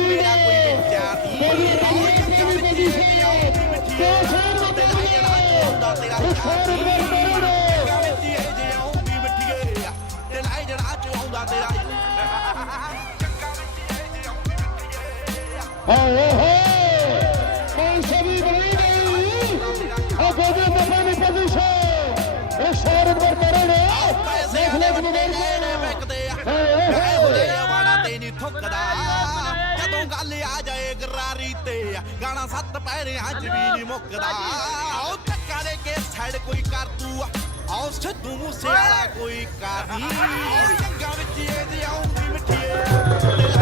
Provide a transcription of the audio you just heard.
ਮੇਰਾ ਕੋਈ ਵਿਚਾਰ ਨਹੀਂ ਤੇਰਾ ਜਦੋਂ ਗੱਲ ਆ ਜਾਏ ਗਰਾਰੀ ਤੇ ਗਾਣਾ 7 ਪੈਰਿਆਂ 'ਚ ਵੀ ਨਹੀਂ ਮੁੱਕਦਾ ਆਓ ਧੱਕਾ ਦੇ ਕੇ ਸਾਈਡ ਕੋਈ ਕਰ ਦੂ ਆਓ ਸਿੱਧੂ ਮੂਸੇ ਵਾਲਾ ਕੋਈ ਕਰ ਨਹੀਂ ਜੰਗਾਂ ਵਿੱਚ ਇਹ ਜਿਉਂ ਵੀ ਮਿੱਠੀਏ